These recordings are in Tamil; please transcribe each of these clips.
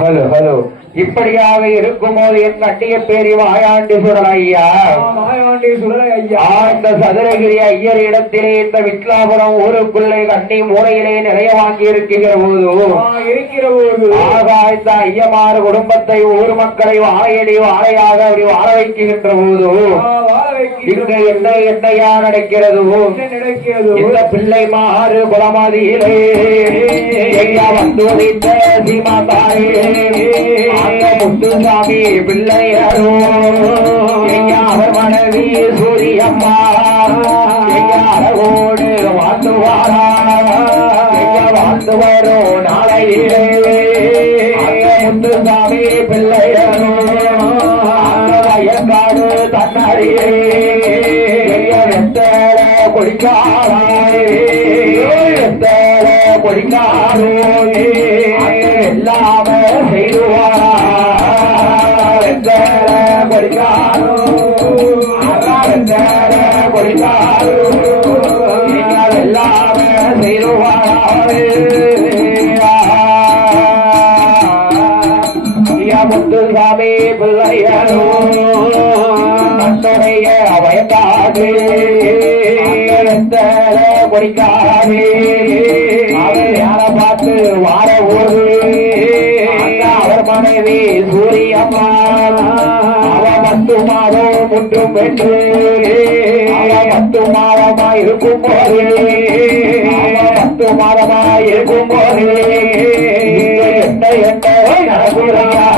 ஹலோ ஹலோ இப்படியாக இருக்கும்போது என் கட்டிய பேரி வாயாண்டீஸ்வரர் ஐயா, வாயாண்டீஸ்வரர் ஐயா, இந்த சதுரகிரி ஐயர் இடத்திலே இந்த விட்லாபுரம் ஊருக்குள்ளே கண்ணி மூலையிலே நிறைய வாங்கி இருக்கிற போது ஆகா இந்த ஐயமாறு குடும்பத்தை ஊர் மக்களை வாழையடி வாழையாக அப்படி வாழ வைக்கின்ற போது இங்கு என்ன என்னையா நடக்கிறது? இந்த பிள்ளை மாறு குலமதியிலே வந்து வைத்த சீமாதாயே முத்துசாமி பிள்ளையரோ அவர் மனைவி சூரியம்மா அழகோடு வாழ்ந்துவாரா வாழ்ந்து வரும் நாளையிலே முத்துசாமி பிள்ளையரோ வயக்காடு தன்னறியே கொடிக்காரே கொடிக்காரோ எல்லாமே செய்துவாரா கொடிக்காரோ கொடிக்காரோ நீங்கள் எல்லாமே செய்துவாரே முத்துசாமி பிள்ளையரோ தன்னுடைய வயக்காடு கொடிக்காரே அவர் யாரை பார்த்து வார ஊரு அவர் மனைவி சூரியம்மா அவ 10 மாதம் முற்றும் பெற்று அவ 10 மாதமா இருக்கும் போது 10 மாதமா இருக்கும் போது என்ன என்ன நடக்குறையா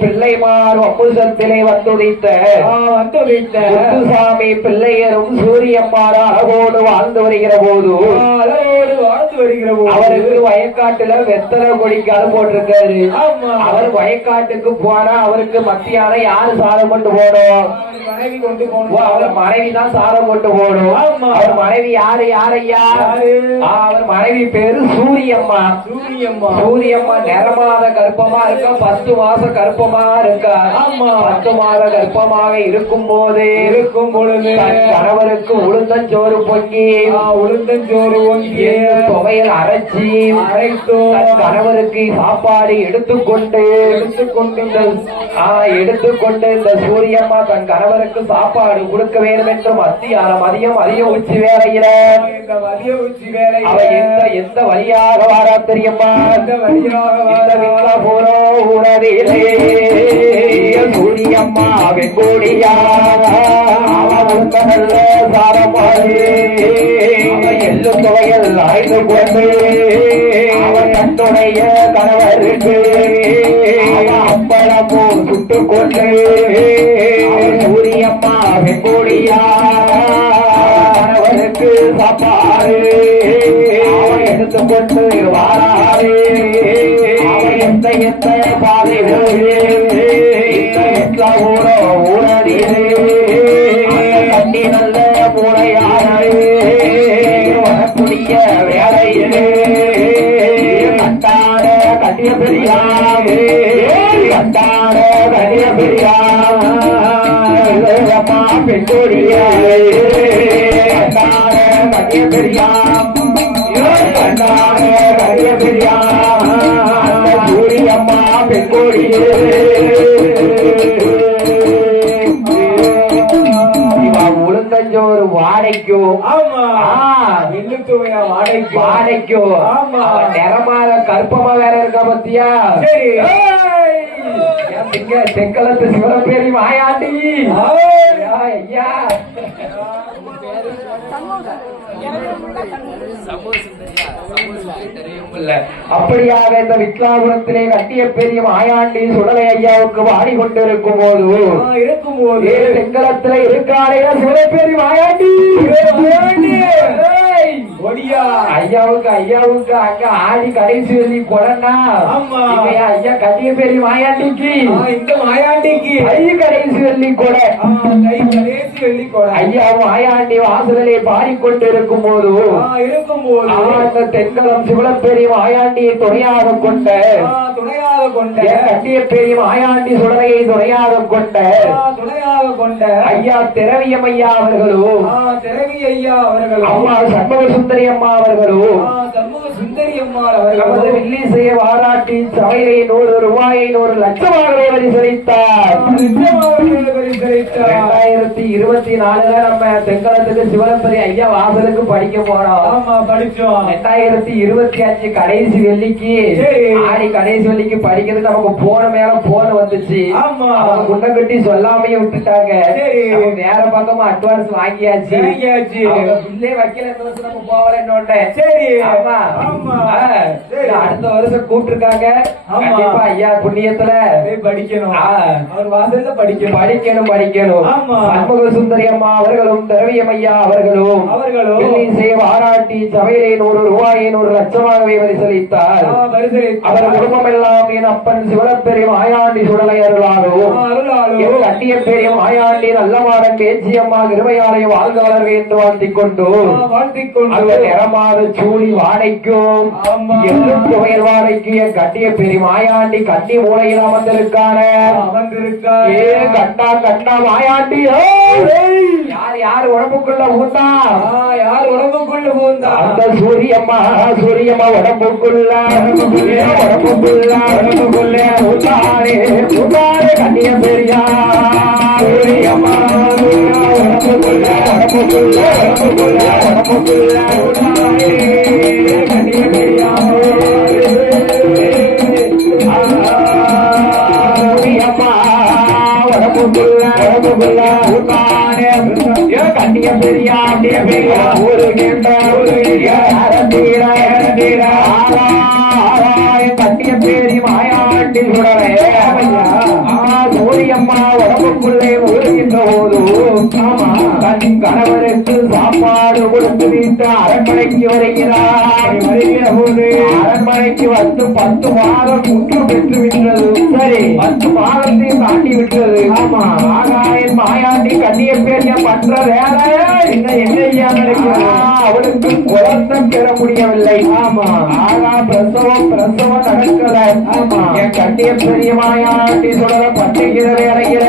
பிள்ளைமார் வம்புசத்திலே வந்துடித்த முத்துசாமி பிள்ளையரும் சூரியம்மார் அழகோடு வாழ்ந்து வருகிற போது அவருக்கு வயக்காட்டுல வெத்தலை கொடிக்காது போட்டிருக்காரு. அவர் வயக்காட்டுக்கு போனா அவருக்கு மத்தியானம் யாரு சாதம் கொண்டு போனோம்? அவர் மனைவி தான் சாதம் கொண்டு போடும். அவர் மனைவி யாரு? யாரையா? அவர் மனைவி பேரு சூரியம்மா. சூரியம்மா நிறமாத கர்ப்பமா இருக்கா, 10 மாசம் கர்ப்பமா இருக்கா. 10 மாத கர்ப்பமாக இருக்கும் போது கணவருக்கு உளுந்தஞ்சோறு பொங்கி துவையல் அரைச்சி கணவருக்கு சாப்பாடு எடுத்துக்கொண்டு இந்த சூரியம்மா தன் கணவருக்கு சாப்பாடு கொடுக்க வேண்டும் என்று மதிய உச்சி வேலையில அவ எந்த வழியாக வாரா தெரியுமா? போறோம் உறவிலே சூரியம்மா வெங்கோடியா நல்ல சாரமாறு எள்ளு துவையல் ஆய்ந்து கொண்டு அவன் தன்னுடைய கணவருக்கு அப்பளமோ சுட்டுக் கொண்டு சூரியம்மா வெங்கோடியா கணவருக்கு சாப்பாடு அவன் எடுத்துக்கொண்டு வாராரு. அவன் எந்த பாதை ஊரடியே கண்டி நல்ல மூளையாரே வரக்கூடிய வேலையிலே கட்டான கட்டிய பெரியாமே கட்டான கட்டிய பெரியாமா பெற்றோடிய கட்டான கட்டிய பெரியாம் கட்டான கட்டிய பெரியாம் சூரியம்மா பெற்றோடியே ஒரு வாடைக்கோ வாடைக்கோ நிறமாக கற்பமா வேற இருக்கா பத்தியா? இங்க தெக்களத்து சிவபெரி மாயாண்டி ஐயா அப்படியாக இந்த விக்லாபுரத்திலே கட்டிய பெரிய மாயாண்டி சுடலை ஐயாவுக்கு வாடி கொண்டிருக்கும் போது தெங்களத்துல இருக்கானே சிவபெரி மாயாண்டி ஐயாவுக்கு அங்க ஆடி கடைசி வெள்ளி கொடனா ஐயா கட்டிய பெரிய மாயாண்டிக்கு இந்த மாயாண்டிக்கு கை கடைசி வெள்ளி கொடை ஐயா மாயாண்டி வாசலிலே பாடிக்கொண்டிருக்கும் போது அந்த தென்களம் சிவளப்பெரிய மாயாண்டியை துணையாக கொண்ட கட்டிய பெரிய மாயாண்டி சுடலையை துணையாக கொண்ட ஐயா திரவியம் ஐயா அவர்களும் அம்மா சண்முக சுந்தரி அம்மா அவர்களும் நமது வில்லிசைய வாராட்டி சபையை 100 ரூபாயை 100 லட்சமாக பரிசளித்தார். 2024 நம்ம தெங்களத்துக்கு சிவலப்பதி ஐயா வாசலுக்கு படிக்க போனோம். 2025 கடைசி வெள்ளிக்கு ஆடி கடைசி வெள்ளிக்கு படிக்கிறது நமக்கு போன மேல போன வந்துச்சு. முன்ன கட்டி சொல்லாமையே விட்டுட்டாங்க. வேற பக்கமா அட்வான்ஸ் வாங்கியாச்சு. இல்லே வைக்கல நம்ம போவல இன்னொன்னு. சரி ஆமா அடுத்த வருஷம் கூப்பிட்டுருக்காங்க. கண்டிப்பா ஐயா புண்ணியத்துல படிக்கணும். அவர் வாசல்ல படிக்கணும். சண்முக சுந்தரி அம்மா அவர்களும் திரவியம் ஐயா அவர்களும் பாராட்டி சபையிலே 100 ரூபாயை 100 லட்சமாகவே பரிசளித்தார். அவர் குடும்பம் எல்லாம் என் அப்பன் சிவலப்பெரிய மாயாண்டி சுடலை அருளாகவும் கட்டிய பெரிய மாயாண்டி நல்லமாடன் பேச்சி அம்மா கிருமையாலை வாழ்க வளர்க என்று வாழ்த்திக் கொண்டு நிறமாத சூழி வாடைக்கும் எல்லும் துவையல் வாடைக்கு என் கட்டிய பெரிய மாயாண்டி கட்டி மூலையில் அமர்ந்திருக்கான கட்டா மாயாண்டி யார் உடம்புக்குள்ள ஊந்தா அந்த சூரியம்மா உடம்புக்குள்ள கண்ணிய பெரியா சூரியம்மா கண்ணிய பெரியா கண்ணிய பெரியா ஒரு கட்டிய பேரி மாயாண்டி சூரியம்மா உடம்புக்குள்ளே ஊறுகின்ற போது தன் கணவருக்கு சாப்பாடு கொடுத்து வீட்டு அரண்மனைக்கு வருகிறார். போது அரண்மனைக்கு வந்து 10 மாதம் முற்று பெற்று விட்டது. சரி 10 மாதத்தை தாண்டி விட்டது. ஆமா ஆகாயன் மாயாண்டி கண்ணிய பேரிய பற்ற வேலை என்ன அவளுக்கு குழந்தை பெற முடியவில்லை. ஆமா ஆகா பிரசவம் நடக்கல. ஆமா என் கண்ணிய பெரிய மாயாண்டி சொல்ல பட்டுகிற வேலையில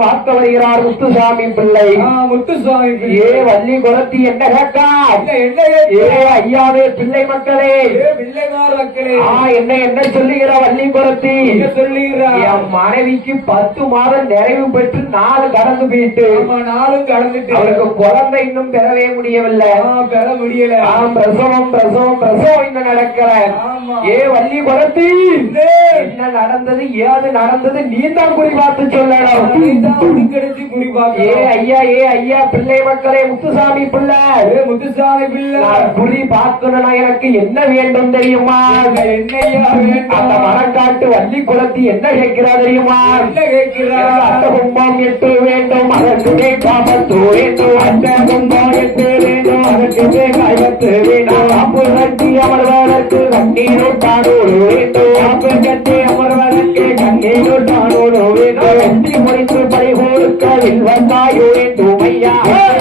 பார்க்க வருகிறார் முத்துசாமி பிள்ளை. வள்ளி குலத்தி என்ன கேட்டா ஐயாவே பிள்ளை மக்களே என்ன சொல்லுகிற வள்ளி குலத்தி என் மனைவிக்கு 10 மாதம் நிறைவு பெற்று 4 கடந்து போயிட்டு அவருக்கு குழந்தை இன்னும் பெறவே முடியவில்லை. பிரசவம் இன்னும் நடக்கல. வள்ளி குலத்தி என்ன நடந்தது ஏது நடந்தது நீ தான் குறி பார்த்து சொல்லணும். கடிச்சு குறி பார்க்க. ஏ ஐயா பிள்ளை மக்களே, முத்துசாமி பிள்ளை, முத்துசாமி பிள்ளை, குறி பார்க்கணும்னா எனக்கு என்ன வேண்டும் தெரியுமா? என்னையா வேண்டும்? அந்த மரக்காட்டு வள்ளி குளத்தி என்ன கேட்கிறா தெரியுமா? என்ன கேட்கிறா? கும்பம் எட்டு வேண்டும், அதற்கு காமத்து வேண்டும். அந்த கும்பம் எட்டு வேண்டும், அதற்கு காயத்து வேண்டும். அப்பு கட்டி அமர்வதற்கு கண்ணீரும் தானோடு வேண்டும். அப்பு கட்டி அமர்வதற்கு கண்ணீரும் தானோடு வேண்டும். வெட்டி முடித்து பறி கொடுக்க வெங்காயோ வேண்டும் ஐயா.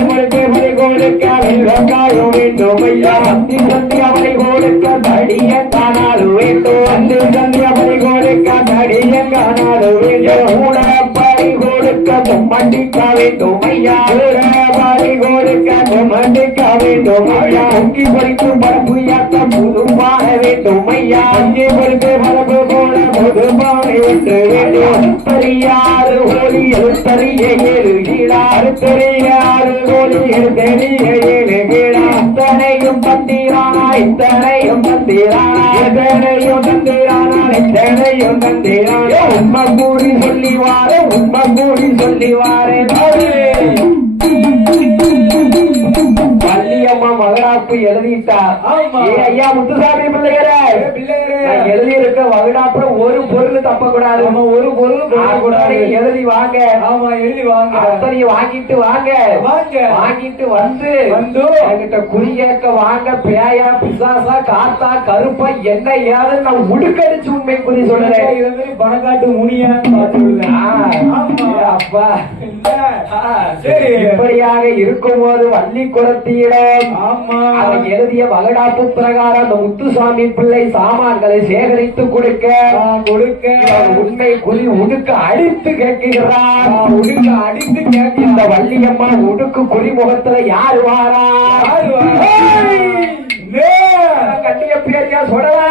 முடித்து பறி கொடுக்க வெங்காயோ வேண்டும் ஐயா. அத்தி சந்தி அவரை கொடுக்க தடிய காணாது வேண்டும். அந்து சந்தி அவரை கொடுக்க தடிய காணாது வேண்டும். கூட பறி கொடுக்க மண்டிக்க வேண்டும் ஐயா. பறி கொடுக்க மண்டிக்க வேண்டும் ஐயா. அங்கி பறித்து பரப்பு யாத்த புதுவாக வேண்டும் ஐயா. அங்கி பறித்து பரப்பு போல புதுவாக விட்டு வேண்டும். பெரியாறு ஒளி எழுத்தறிய ஏழுகிறா. பெரியாறு ஒளி எழுத்தறிய ஏழுகிறா. இத்தனையும் தந்திரானா, இத்தனையும் தந்திரானா, இத்தனையும் தந்திரானா, இத்தனையும் தந்திரானா. உண்மை கூடி சொல்லி வாரே, உண்மை கூடி சொல்லி வாரே. வள்ளியம்மா மகடாப்பு எழுதிட்டார். ஐயா முத்துசாமி பிள்ளையரே, எழுதியிருக்க வகுடாப்புல ஒரு பொருள் தப்பக்கூடாது. ஒரு பொருள் கூடாது. எழுதி வாங்க. ஆமா, எழுதி வாங்க. அத்தனையும் வாங்கிட்டு வாங்க. வாங்கிட்டு வந்து என்கிட்ட குறி கேட்க வாங்க. பேயா பிசாசா காத்தா கருப்பா என்ன ஏதுன்னு நான் உடுக்கடிச்சு உண்மை குறி சொல்றேன். இதே மாதிரி பணக்காட்டு முனியான்னு அப்பா சரி. இப்படியாக இருக்கும்போது வள்ளி குளத்தியிடம் அவன் எழுதிய வகடாப்பு பிரகாரம் அந்த முத்துசாமி பிள்ளை சாமான்களை சேகரித்து கொடுக்க உண்மை குறி உடுக்க அடித்து கேட்கிறார். உடுக்க அடித்து கேட்க இந்த வள்ளியம்மா உடுக்கு குறிமுகத்துல யாரு வாரா? கட்டிய பேரியா சொல்லல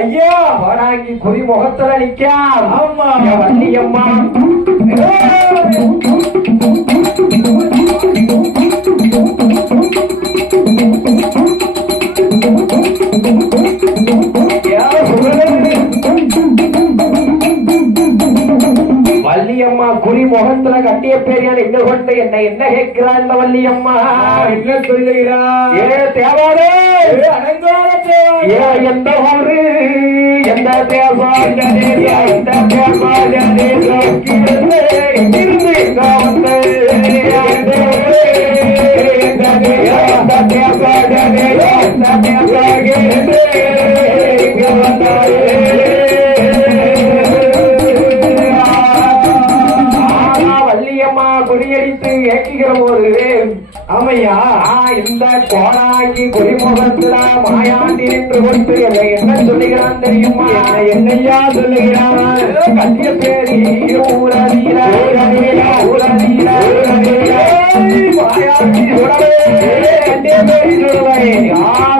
ஐயா. வடாங்கி குறிமுகத்துல நிக்காம். ஆமா, வள்ளியம்மா வள்ளியம்மா குறிமுகத்துல கட்டிய பேரியால் எங்க கொண்டு என்ன என்ன கேட்கிறா இந்த வள்ளியம்மா? என்ன சொல்லுகிறா? ஏ தேவாரே, அடங்காத தேவாரே, ஏ எந்த ஊரு, எந்த தேசம், எந்த தேசம், எந்த தேசம், எந்த தேசம், எங்கிருந்து எங்க வந்து, எந்த ஊரு, எந்த தேசம், எந்த தேசம், எந்த தேசம், எந்த தேசம், எங்கிருந்து எங்க வந்தாரு? குறியடித்து ஏற்றுகிற போது அமையா இந்த கோடாங்கி குறிமுகத்துல மாயாண்டி நின்று கொண்டு என்ன சொல்லுகிறான் தெரியுமா? என்னையா சொல்லுகிறான்? கட்டிய பேரி ஊரதீர ஊரதீர மாயாண்டி கட்டிய பேரி சொல்லுவாரே.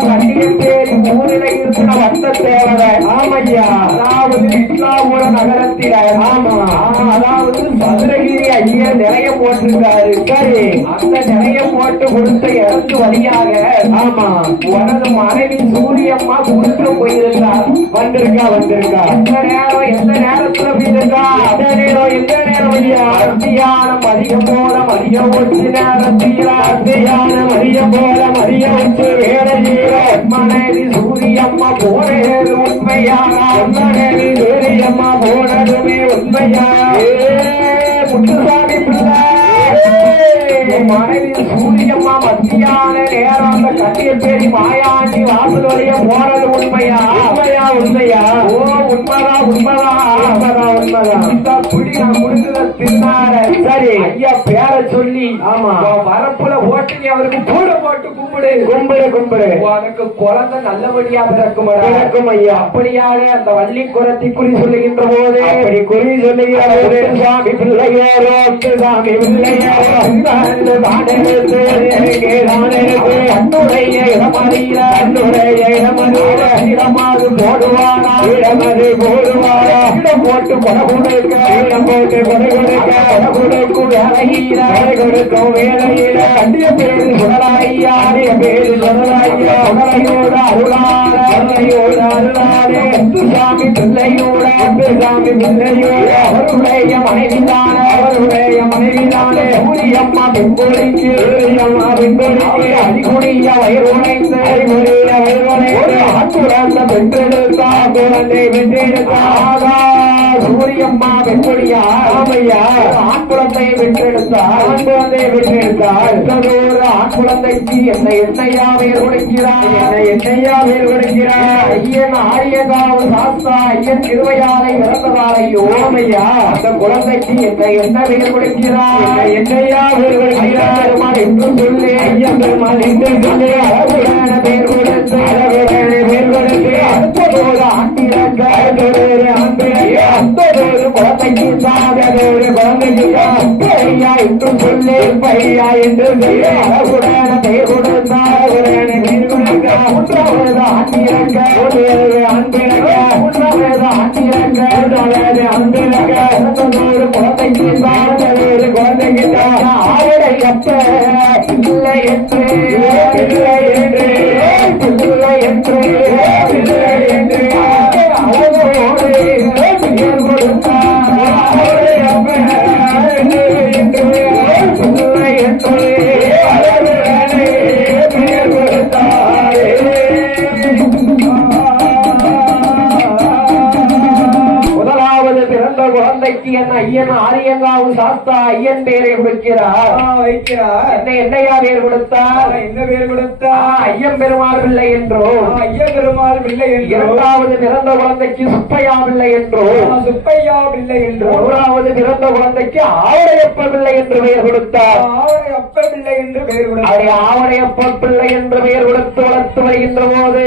கட்டிய பேரி ஊரில இருக்கிற வந்த தேவதை. ஆமையா, அதாவது விஸ்லாபுர நகரத்தில. ஆமா, அதாவது சதுரகிரி ஐயர் நிறைய போட்டிருக்காரு. சரி, அந்த நிறைய போட்டு கொடுத்த இடத்து வழியாக ஆமா உனது மனைவி சூரியம்மா கொடுத்து போயிருந்தார். வந்திருக்கா எந்த நேரத்துல போயிருக்கா? எந்த நேரம் ஐயா? மத்தியானம் அதிகம் போல மதியம் ஒன்று நேரத்தீரா. மத்தியானம் அதிகம் போல மதியம் ஒன்று வேலையீர. மனைவி சூரியம்மா போனது உண்மையானா? மனைவி சூரியம்மா போனதுமே உண்மையா? முத்துசாமி பிள்ளை, மனைவி சூரியம்மா மத்தியான நேரம் அந்த கட்டிய பேரி மாயாண்டி வாசல் வழிய போனது உண்மையா? உண்மையா? ஓ, உண்மைதான். இந்த புடி நான் கொடுத்தத தின்னார. சரி ஐயா, பேரை சொல்லி ஆமா வரப்புல ஓட்டு நீ அவருக்கு கூட போட்டு கும்பிடு. உனக்கு குழந்தை நல்லபடியா பிறக்கும் ஐயா. அப்படியாக அந்த வள்ளி குரத்தி குறி சொல்லுகின்ற போது அப்படி குறி சொல்லுகிற போது சாமி பிள்ளையாரோ, சாமி பிள்ளையாரோ அன்னுடைய இடமாறு போடுவாரா? இடமது போடுவாரா? இடம் போட்டு கொடகுடைக்க, இடம் போட்டு கொடகுடைக்கும் வேலையில கண்டிய பேரு சுடலாய்யா, பேரு சுடலாய்யா. உடலையோட அருளாரே முத்துசாமி பிள்ளையோட சாமி பிள்ளையோ அவருடைய மனைவிதான சூரியம்மா பெண்கொழிக்கு அடிகுடிய வயிறு உடைந்து ஆட்டுறந்த பெற்றெடுத்தா குழந்தை வென்றெடுத்தா சூரியம்மா பெண்கொழியா ராமையா ஆண் குழந்தையை வென்றெடுத்தார் ஆண் குழந்தைக்கு என்னையா வேறு கொடுக்கிறார் ஐயன் ஆரியகாவு சாஸ்தா ஐயன் திருவையாரை பிறந்ததாரையோ ராமையா அந்த குழந்தைக்கு என்ன வேறு கொடுக்கிறார் என்னையா வேறு கொடுக்கிறார் என்று சொல்லி ஐயன் பெருமாள் என்று சொல்லி அழகுடான பேர் கொடுத்து அடுத்ததோடு ஆண்டிறங்க அடுத்ததோரு குழந்தைக்கு சாதோரு குழந்தைக்கு ஐயா என்று சொல்லி ஐயா என்று சொல்லி அழகுடான பேர் கொடுத்தார் மூன்றாவது ஆண்டிறங்க அடுத்ததோரு குழந்தைக்கு சாதோரு குழந்தைக்கு ஆவடை அப்ப இல்லை என்று முதலாவது பிறந்த குழந்தைக்கு என்ன ஐயன் ஆரியங்காவு சாஸ்தா ஐயன் பேரை வைக்கிறார் என்னையா பேர் கொடுத்தார் என்ன பேர் கொடுத்தா ஐயன் பெருமாள் பிள்ளை என்றோ ஐயா பெருமாள் பிள்ளை என்று இரண்டாவது பிறந்த குழந்தைக்கு சுப்பையா பிள்ளை என்றோ சுப்பையா பிள்ளை என்று மூன்றாவது பிறந்த குழந்தைக்கு ஆவடையப்ப பிள்ளை என்று பெயர் கொடுத்தார் அப்ப பிள்ளை என்று பெயர் கொடுத்தார் அதை ஆவடையப்ப பிள்ளை என்று பெயர் கொடுத்து வளர்த்து வருகின்ற போது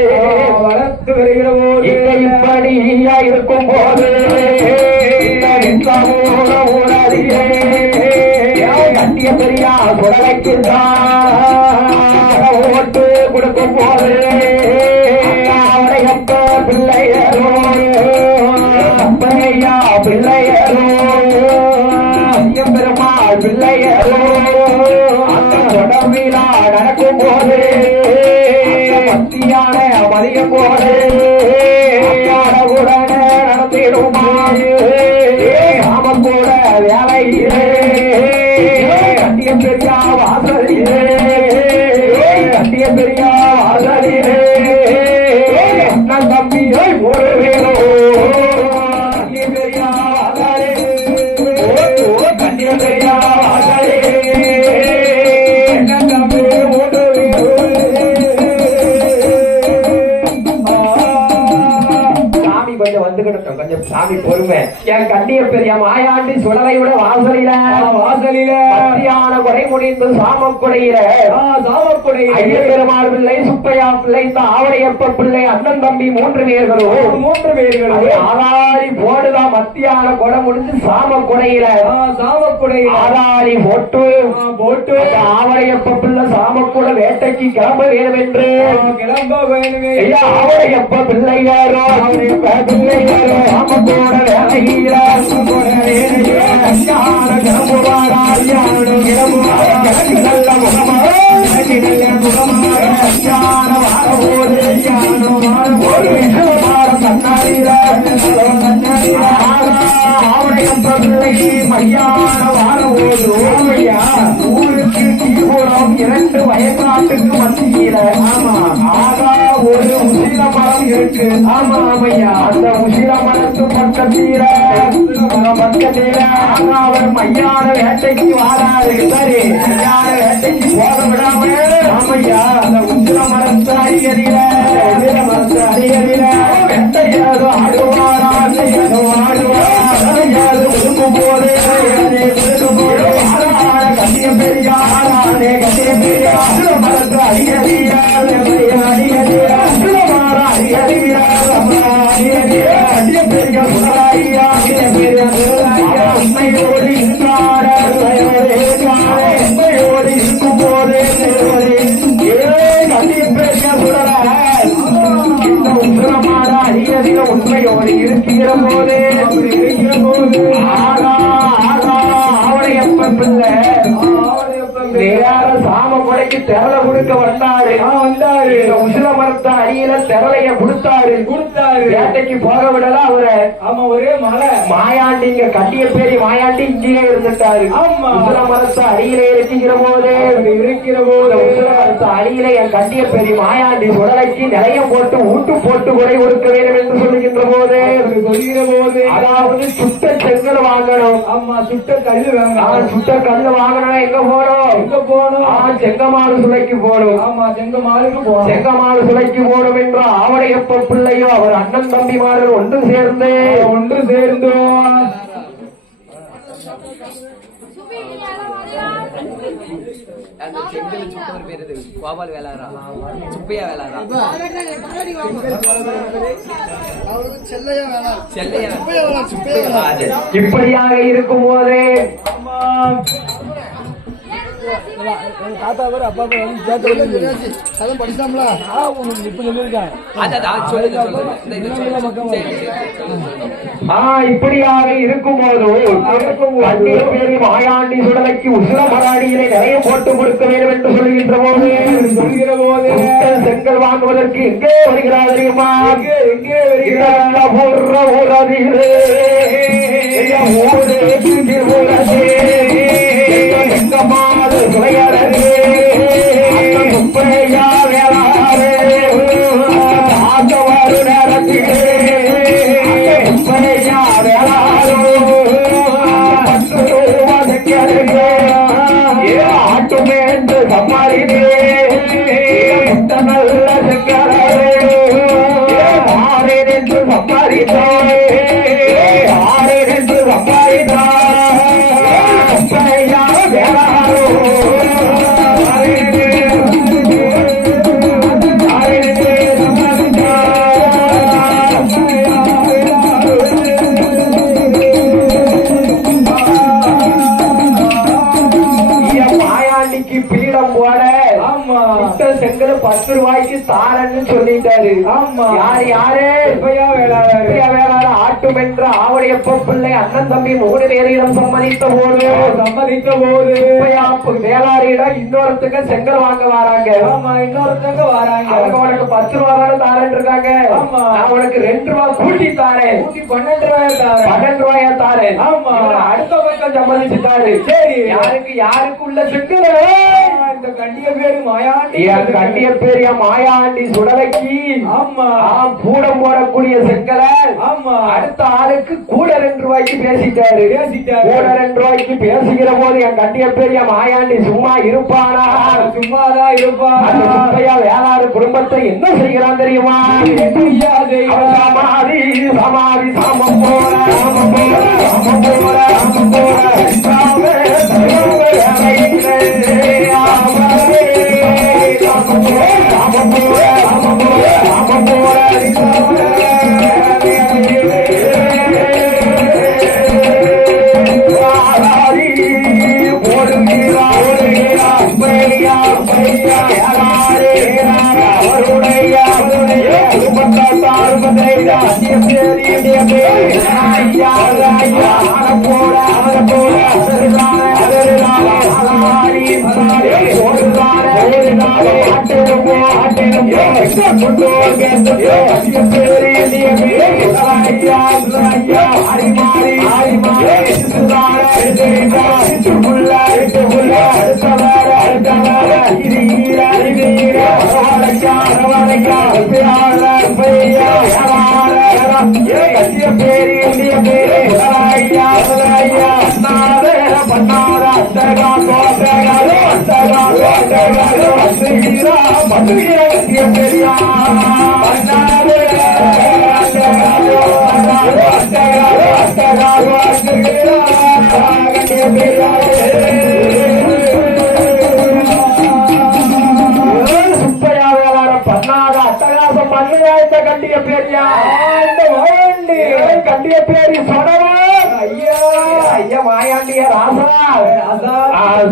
வளர்த்து வருகிற போது இப்படியா இருக்கும் போது கட்டிய பெரியா குடலைக்கு ஓட்டு கொடுக்கும் போது அவரையப்ப பிள்ளையரோ அப்பையா பிள்ளையரோ ஐயம் பெருமாள் பிள்ளையரோ அந்த உடம்பிலா நடக்கும் போது பக்தியான மதியம் போது உடனே நடத்திடுமாறு ராமன் கூட வேலையிலே கட்டிய பெரியா வாசலிலே கட்டிய பெரியா வாசலிலே தம்பியை ஒரு வேலோ கட்டிய பெரியா வாசலே கட்டிய பெரியா வாசலே தம்பி ஒரு வேலோ கொஞ்சம் வந்துகிட்டோம் கொஞ்சம் சாமி பொறுமை என் கண்டிய பெரிய மாயாண்டி சுடலையோட வாசலில மத்தியான கொடை முடிந்து சாமக்குடையில ஐய பெருமாள் பிள்ளை சுப்பையா பிள்ளை இந்த ஆவடையப்ப பிள்ளை அண்ணன் தம்பி மூன்று பேர்களும் ஆதாரி போடுதான் மத்தியான கொடை முடிஞ்சு சாமக்குடையில ஆதாரி போட்டு ஆவடையப்ப பிள்ளை சாமக்குட வேட்டைக்கு கிளம்ப வேண்டும் என்று ஆவடையப்ப பிள்ளையாரோ பிள்ளையாரோ சாமக்கோட வேலையில நல்ல மையான வாரோடு ஊருக்கு தீபுரம் 2 வயக்காட்டுக்கு மத்தியில ஆகா ஒரு உசில மரம் இருக்கு ஆமையா அந்த உசில மரத்து பக்கத்தில அவர் மையான வேட்டைக்கு வாராரு சரி மையான வேட்டைக்கு போக விடாம ஆமையா அந்த உசில மரத்து அடியடியில வேட்டையாரோ ஆடுவாரா ஆடுவார் விரும்பும் போது கட்டிய பெரியா கட்டிய பெரியா மரத்து உண்மையோடு இருக்கும் போது கட்டிய பெரியா இந்த உசுரமான அடியதிக உண்மையோடு இருக்கிற போது ஆவடையப்ப பிள்ளை நேர சாம கொடைக்கு தேவை கொடுக்க வந்தாரு உசில மரத்தை வழியில திரளைய கொடுத்தாரு. வேட்டைக்கு போக விடல அவரை. ஆமா, ஒரே மலை. மாயாண்டி இங்க கட்டிய பேரி மாயாண்டி இங்கேயே இருந்துட்டாரு. ஆமா, உசுர மரத்து அடியிலே இருக்கிற போது உசுர மரத்து அடியில என் கட்டிய பேரி மாயாண்டி உடலைக்கு நிலையம் போட்டு ஊட்டு போட்டு குறை கொடுக்க வேண்டும் என்று சொல்லுகின்ற போது அதாவது சுட்ட செங்கல் வாங்கணும். ஆமா, சுட்ட கல்லு வாங்க. சுட்ட கல்லு வாங்கணும். எங்க போனோம்? செங்கமாடு சுளைக்கு போடும். ஆமா, செங்கமாலுக்கு போனோம். செங்கமாடு சுளைக்கு போடும் என்ற ஆவடையப்ப பிள்ளையோ அவர் அண்ணன் தம்பிமார்கள் ஒன்று சேர்ந்து கோபால் வேளாரா சுப்பையா வேளாரா இப்படியாக இருக்கும் போதே தாத்தா அப்பா படிச்சாம்ல இப்ப சொல்லிருக்கேன். இப்படியாக இருக்கும் போது மாயாண்டி சுடலைக்கு உசுரமராடியிலே நிறைய போட்டு கொடுக்க வேண்டும் என்று சொல்லுகின்ற போது செங்கல் வாங்குவதற்கு எங்கே வருகிறார் தெரியுமா? செங்கல் 10 ரூபாய்க்கு தாரன்னு சொல்லிட்டாரு. ஆமா, யாரு? வேளாளர் ஆட்டும் என்ற ஆவடையப்ப பிள்ளை அண்ணன் தம்பி 3 பேரிடம் சம்மதித்த போது வேளாரிடம் இன்னொருத்தங்க செங்கல் வாங்க வராங்க. ஆமா, இன்னொருத்தங்க வராங்க. உனக்கு 10 ரூபா தானே தாரன் இருக்காங்க. ஆமா, நான் உனக்கு 2 ரூபா கூட்டி தாரேன். 12 ரூபாயா தாரேன். ஆமா, அடுத்த பக்கம் சம்மதிச்சுட்டாரு. சரி, யாருக்கு உள்ள செங்கல்? இந்த கண்டிய பேரு மாயாண்டி. கண்டிய பேரிய மாயாண்டி சுடலைக்கு. ஆமா, பூடம் போடக்கூடிய செங்கலை. ஆமா, அடுத்த ஆளுக்கு கூட 2 ரூபாய்க்கு பேசிட்டாரு. கூட 2 ரூபாய்க்கு பேசுகிற போது என் கண்டிய பெரிய மாயாண்டி சும்மா இருப்பானா? சும்மாதான் இருப்பான். வேளாறு குடும்பத்தை என்ன செய்யறான் தெரியுமா? சமாதி சமாதி சாமம் போல கண்டிய பேரியா கண்டிய பேரி சொடவா ஐயா மாயாண்டிய ராசா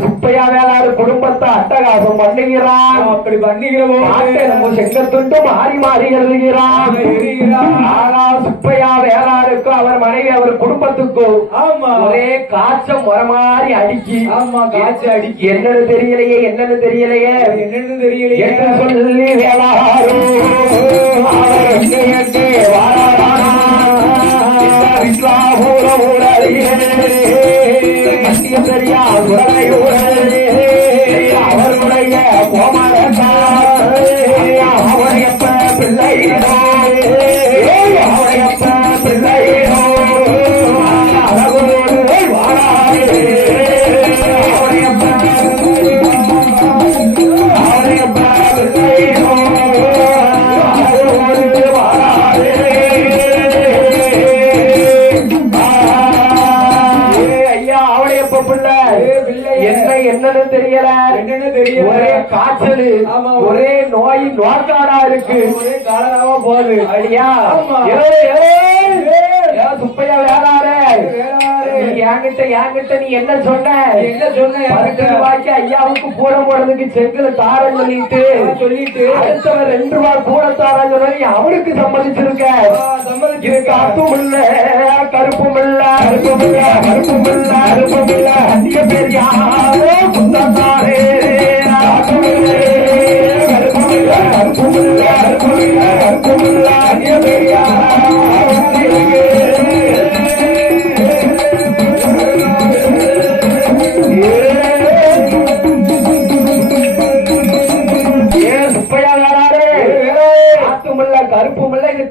சுப்பையா வேளாறு குடும்பத்தை அட்டகாசம் பண்ணுகிறான். அப்படி பண்ணுகிற நம்ம செங்கத்துண்டு மாறி மாறி எழுதுகிறான். ஆனா சுப்பையா வேளாருக்கு அவர் மனைவி அவர் குடும்பத்துக்கும் ஒரே காய்ச்சல் முறை மாதிரி அடிக்கி. ஆமா, காய்ச்சல் அடிக்கி. என்னன்னு தெரியலையே என்று சொல்லி வேளாறு காய்ச்சல் ஆமா. ஒரே நோய் நோக்காடா இருக்கு ஒரே காலராவா போகுது. அப்படியா ஆமா. சுப்பையா வேளாறு வேளாறு. நீ என்கிட்ட நீ என்ன சொன்ன என்ன சொன்ன? 10 ரூபாய்க்கு ஐயாவுக்கு கூட போடுறதுக்கு செக்குல தாரம் சொல்லிட்டு அடுத்தவன் 2 ரூபாய் கூட தாரம் சொல்லி அவனுக்கு சம்மதிச்சிருக்க இதுக்கு அப்பும் இல்ல கருப்பும் இல்ல கருப்பும் இல்ல கருப்பும் இல்ல கருப்பும் இல்ல அதிக பேர் யாரோ குத்தத்தாரே கருப்பும் இல்ல கருப்பும் இல்ல கருப்பும் இல்ல கருப்பும் இல்ல கருப்பும் இல்ல அதிக பேர் யாரோ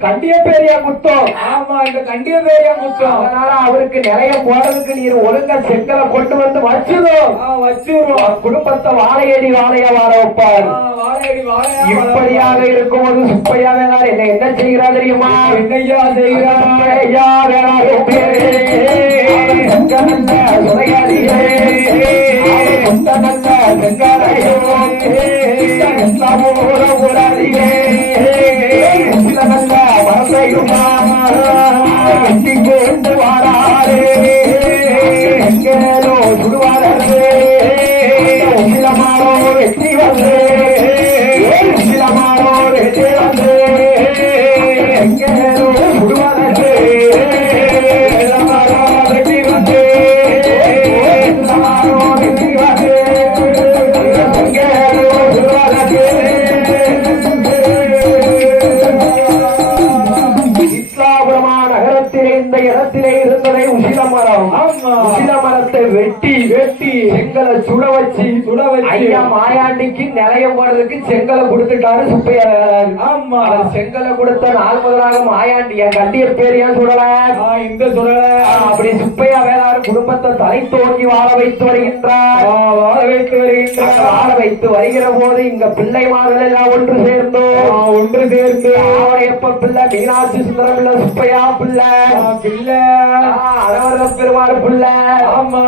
கண்டிய பேரியா குத்தம். ஆமா, இந்த கண்டிய பேரியா குத்தம். அதனால அவருக்கு நிறைய போடுறதுக்கு நீர் ஒழுங்கா செங்கலை கொண்டு வந்து வச்சிடும் வச்சிருவோம். குடும்பத்தை வாழையடி வாழையா வாழ வைப்பார். வாழையடி வாழையா இப்படியாக இருக்கும்போது சுப்பையா வேளார் என்ன செய்கிறா தெரியுமா? என்னையா செய்கிறார்? ஐயா வேளார் கொண்டு வாராரே எங்கேனோ சுடுவாரே சிலமானோ வெற்றி வந்து சிலமானோ வெற்றி வந்து எங்கேனோ சுடுவாரே சிலமானோ வெற்றி வந்து சிலமானோ வெற்றி வந்து எங்கேனோ சுடுவாரே. இந்த இடத்திலே இருந்ததை உசில மரம். உசில மரத்தை வெட்டி செங்கலை சுட வச்சு ஐயா மாயாண்டிக்கு நிலையம் போறதுக்கு செங்கலை கொடுத்துட்டாரு சுப்பையா வேளாறு. ஆமா, செங்கலை கொடுத்த நாள் முதலாக மாயாண்டி என் கண்டிய பேர் ஏன் சுடல இந்த சுடல. அப்படி சுப்பையா வேளாறு குடும்பத்தை தலை தோங்கி வாழ வைத்து வருகின்றார். வாழ வைத்து வருகிற போது இங்க பிள்ளைமார்கள் எல்லாம் ஒன்று சேர்ந்து அவரையப்ப பிள்ளை மீனாட்சி சுந்தரம் பிள்ளை சுப்பையா பிள்ளை அழவர பெருமாள் பிள்ளை. ஆமா,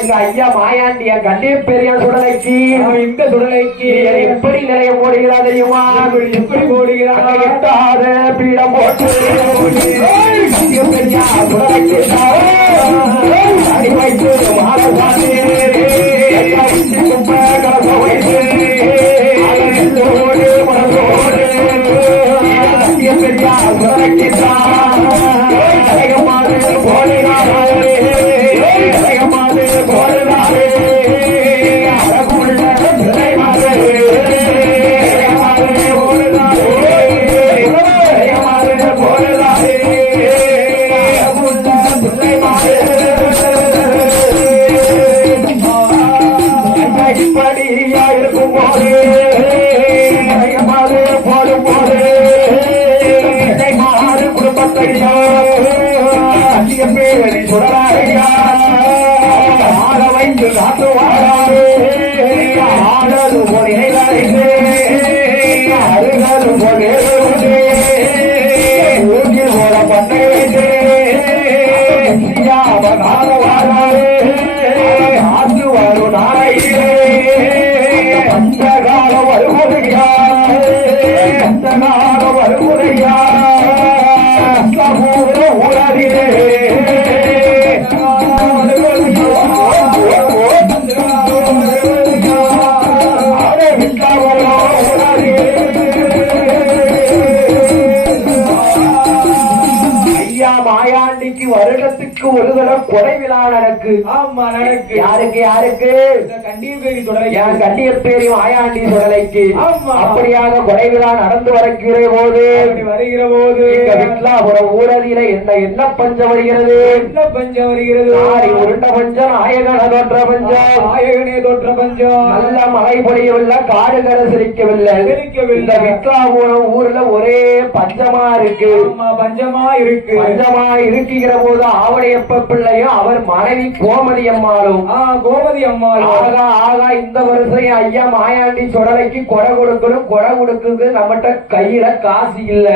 இந்த ஐயா மாயாண்டிய கண்டிய பெரிய சுடலைக்கு இந்த சுடலைக்கு எப்படி நிறைய போடுகிறா தெரியுமா? எப்படி போடுகிறார்? எட்டாத பீடம் போட்டு பெரிய சுடலைக்கு அடி வைத்து மாலை சாத்தி கலச வைத்து மனசோடு பெரிய சுடலைக்கு இப்படியா இருக்கும் போது போடும் போது மாறு குடும்பத்தையா பேரை சுடராயா ஆட வைத்து காத்து வாழாரு ஆடது போல் இணைந்து அருகது போல் ஊரில் போல பண்ணை வைத்து கால வாழாரு ஆத்து வரும் நாளையிலே அந்த காலம் வருமுறையா அந்த காலம் வருமுறையா ஊராதிலே மாயாண்டிக்கு வருடத்துக்கு ஒரு தடவை கொடை விழா நடக்கு. ஆமா, நடக்கு. யாருக்கு கண்டிய பேரி மாயாண்டி சுடலைக்கு. அப்படியாக கொடை விழா நடந்து வருகிற போது விட்லாபுரம் ஊரதியில என்ன பஞ்சம் வருகிறது? உருண்ட பஞ்சம் நாயகன தோற்ற பஞ்சம் நல்ல மழை பொழியவில்லை, காடுகரை சிரிக்கவில்லை. இந்த விட்லாபுரம் ஊர்ல ஒரே பஞ்சமா இருக்கு. பஞ்சமா இருக்கிற போது ஆவடைய ஆவடையப்ப பிள்ளையும் அவர் மனைவி கோமதி அம்மாளும் கோமதி அம்மாள் ஆகா ஆகா இந்த வருஷம் ஐயா மாயாண்டி சுடலைக்கு கொடை கொடுக்கணும், கொடை கொடுக்குது நம்மகிட்ட கையில காசு இல்ல.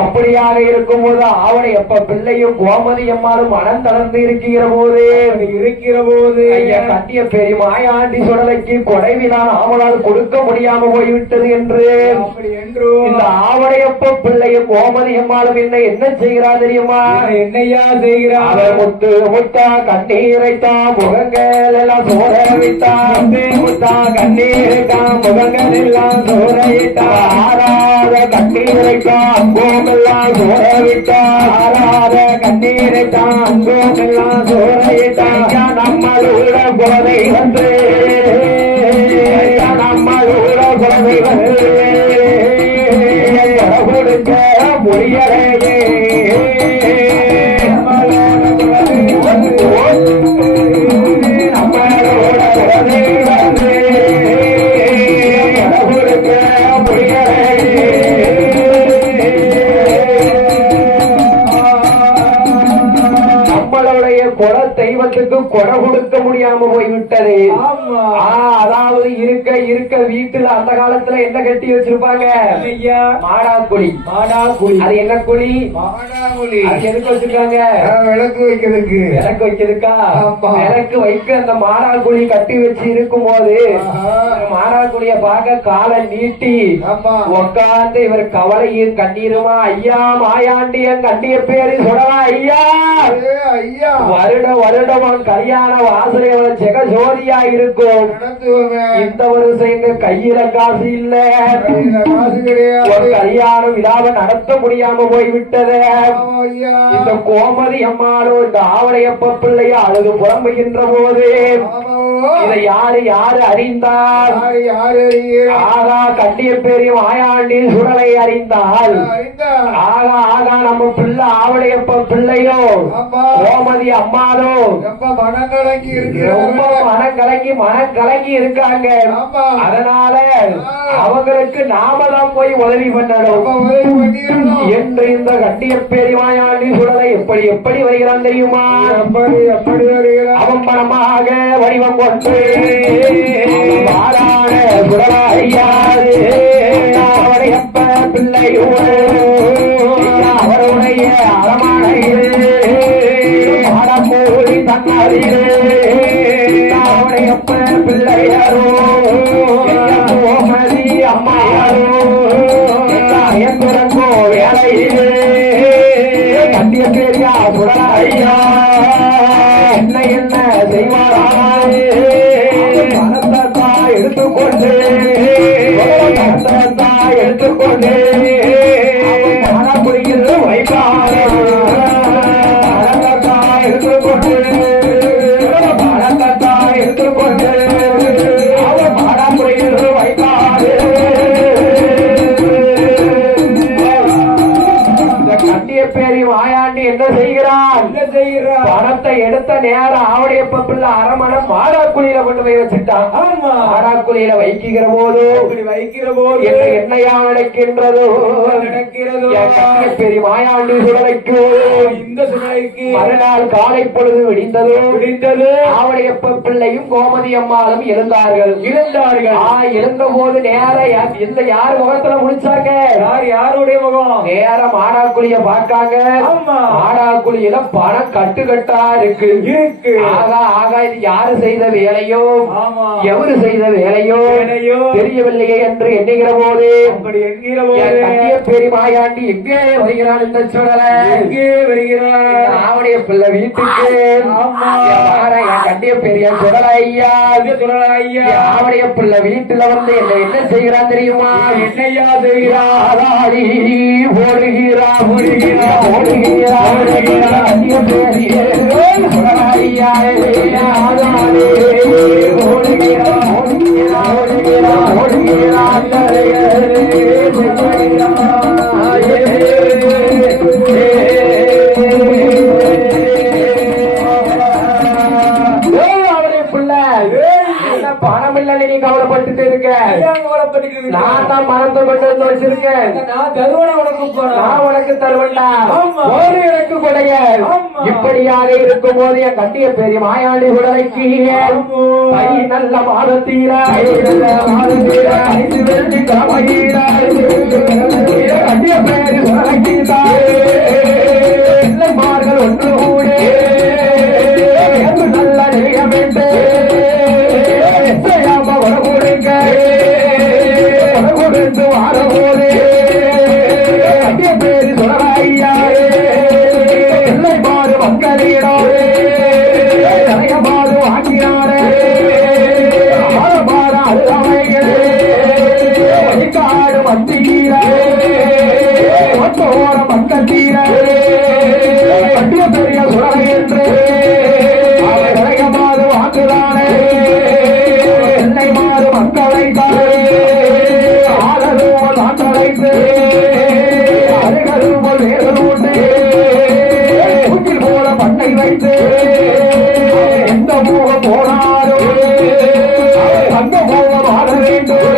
அப்படியாக இருக்கும்போது ஆவடையப்ப பிள்ளையும் கோமதி அம்மாளும் மனம் தளர்ந்து இருக்கிற போது ஐயா கட்டிய பெரிய மாயாண்டி சுடலைக்கு கொடை விழா அவளால் கொடுக்க முடியாம போய்விட்டது என்று இந்த ஆவடையப்ப பிள்ளையும் கோமதி அம்மாளும் என்ன செய்கிறா தெரியுமா? என்னையா செய்கிறா? அவர் முத்து முத்தா கண்ணீரைத்தா முகங்கள் எல்லாம் சோர விட்டா, முத்தா கண்ணீரைத்தா முகங்கள் எல்லாம் சோரையிட்டா, ஆறாத கண்ணீரைத்தா அங்கோமெல்லாம் சோர விட்டா, ஆறாத கண்ணீரைத்தா அங்கோமெல்லாம் சோரையிட்டா. நம்மளோட குழந்தை வந்து நம்மளோட குழந்தை வந்து கொடுக்க முடியலையே. குல தெய்வத்துக்கு கொடை கொடுக்க முடியாம போய்விட்டது. அதாவது இருக்க இருக்க வீட்டுல அந்த காலத்துல என்ன கட்டி வச்சிருப்பாங்க? மாடாக்குழி. மாடாக்குழி அது என்ன குழி? மாடாக்குழி. அது எதுக்கு வச்சிருக்காங்க? விளக்கு வைக்கிறதுக்கு. விளக்கு வைக்கிறதுக்கா? விளக்கு வைக்க அந்த மாடாக்குழி கட்டி வச்சு இருக்கும் போது மாடாக்குழிய பார்க்க காலை நீட்டி உக்காந்து இவர் கவலையும் கண்ணீருமா, ஐயா மாயாண்டியன் கண்டிய பேரு சொல்லலாம் ஐயா. ஐயா வருடம் வருடம் கல்யாண வாசலை ஜெகஜோதியா இருக்கும். இந்த வருஷம் எங்க கையில காசு இல்ல, ஒரு கல்யாண விழாவை நடத்த முடியாம போய்விட்டது. இந்த கோமதி அம்மாளோ இந்த ஆவடையப்ப பிள்ளைய அழுது புலம்புகின்ற போது இதை யாரு யாரு அறிந்தார்? ஆகா கண்டிய பெரிய மாயாண்டி சுடலை அறிந்தால் ஆகா ஆகா நம்ம பிள்ளை ஆவடையப்ப பிள்ளையோ கோமதி அம்மாளோ ரொம்ப மனம் கலங்கி இருக்காங்க. அதனால அவங்களுக்கு நாம தான் போய் உதவி பண்ணணும் என்று இந்த கண்டிய பெரியமாயாண்டி சுடலை எப்படி எப்படி வருகிறான் தெரியுமா? எப்படி வருகிறான்? அவன் பணமாக வடிவம் கொண்டு வாழான சுடலையாரு அவடையப்ப பிள்ளையோடு அவருடைய அரமானையில் மடமூடி தன்னாரிலே அவடையப்ப பிள்ளையாரோ கோமதி அம்மாரோ எந்திரங்கோ வேலையிலே கண்டிய பெரியா சுடலையா என்ன என்ன செய்வாராய் பணத்தா எடுத்துக்கொண்டு பணத்தா எடுத்துக்கொண்டு மனக்குடியில் வைப்பாரே பணத்தா எடுத்துக்கொண்டு பணத்தா எடுத்துக்கொண்டு அவன் மனக்குடியில் வைப்பாரே. கண்டிய பேரி மாயாண்டி என்ன செய்கிறான்? பணத்தை எடுத்த நேரம் ஆவடையப்ப பிள்ளை அரமணம் மாடாக்குழியில கொண்டு போய் வச்சுட்டான். மாடாக்குழியில வைக்கிற போது என்னையா நடக்கின்றதோ பெரிய மாயாண்டி சுடலைக்கு இந்த சுடலைக்கு மறுநாள் காலை பொழுது விடிந்தது. ஆவடையப்ப பிள்ளையும் கோமதி அம்மாளும் எழுந்தார்கள். எழுந்த போது நேர இந்த யார் முகத்துல முடிச்சாங்க? யாருடைய முகம்? நேர மாடாக்குழிய பார்க்காங்க. மாடாக்குழியில பணம் கட்டுக்கட்டா இருக்கு. ஆகா ஆகா இது யாரு செய்த வேலையோ எவரு செய்த வேலையோ தெரியவில்லையே என்று எண்ணுகிற போது கண்டிய பெரிய மாயாண்டி எங்கே வருகிறான்? இந்த சுடலை எங்கே வருகிறான்? ஆவடைய பிள்ளை வீட்டுக்கு கண்டிய பெரிய சுடலை ஐயா ஆவடைய பிள்ளை வீட்டுல வந்து என்ன செய்கிறான் தெரியுமா? என்னையா செய்கிறாரி ஓடுகிறா ஓடுகிறா ஓடுகிறா ஓடுகிறா கண்டிய பெரிய சுடலையா ஓடுகிறா ஓடுகிறா ஓடுகிறா ஓடுகிறா பணம் இல்ல நீ கவலைப்பட்டு இருக்க. நான் நான் தான் மறந்து கொண்டு வந்து வச்சிருக்கேன். நான் தருவன உனக்கு போறேன். நான் உனக்கு தருவண்டா. ஆமா. ஒரு எனக்கு கொடைய. ஆமா. இப்படியாக இருக்கும் போது என் கட்டிய பெரிய மாயாண்டி குடலைக்கு கை நல்ல மாதத்தீரா வெள்ளி காமகீரா கட்டிய பேரு குடலைக்கீதார்கள் ஒன்று கூட நல்ல நிலையமைத்து உடகுடுங்க உடகுடுத்து வாரபோது கட்டிய பேரு குடலையா எல்லை மாறு மக்களிடம் நிறைய மாறு வாங்கினாரே மாற அருகாமைகள் மத்திய மக்கத்தீர கட்டிய பெரிய சுடலை என்று நிறைய மாறு வாங்குதானே எல்லை மாறு மக்களை ஆளருவோல் ஆட்டலைத்து அருகருவோல் வேகலூட்டு ஊற்றில் போல பண்ணை வைத்து எந்த மூலம் போனாலும் அந்த மூலம் ஆட வேண்டும்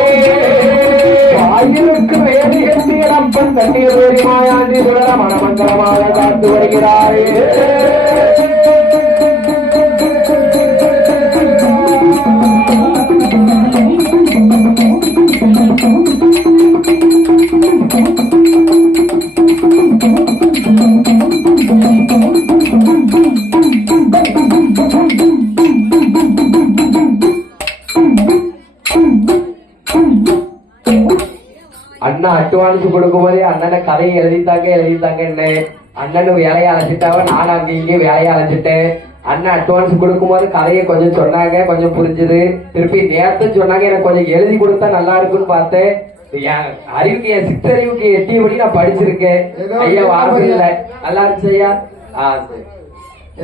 ஆயிருக்கு வேதி எந்திரம் பெண் கண்ணீர் மாயாண்டி சுடர மனமங்கலமாக காத்து வருகிறாரே. அண்ணா அட்வான்ஸ் கொடுக்கும் போதே அண்ணனை கதையை எழுதித்தாங்க என்ன அண்ணனு வேலையை அழைச்சிட்டாவ நான் அங்க இங்கே வேலையை அழைச்சிட்டேன். அண்ணன் அட்வான்ஸ் கொடுக்கும் போது கதையை கொஞ்சம் சொன்னாங்க, கொஞ்சம் புரிஞ்சுது. திருப்பி நேரத்தை சொன்னாங்க, எனக்கு கொஞ்சம் எழுதி கொடுத்தா நல்லா இருக்குன்னு பார்த்தேன். என் அறிவுக்கு என் சிற்றறிவுக்கு எட்டியபடி நான் படிச்சிருக்கேன். ஐயா வாரம் இல்லை, நல்லா இருந்துச்சு ஐயா. சரி,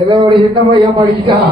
ஏதோ ஒரு சின்ன பையன் படிச்சுட்டான்.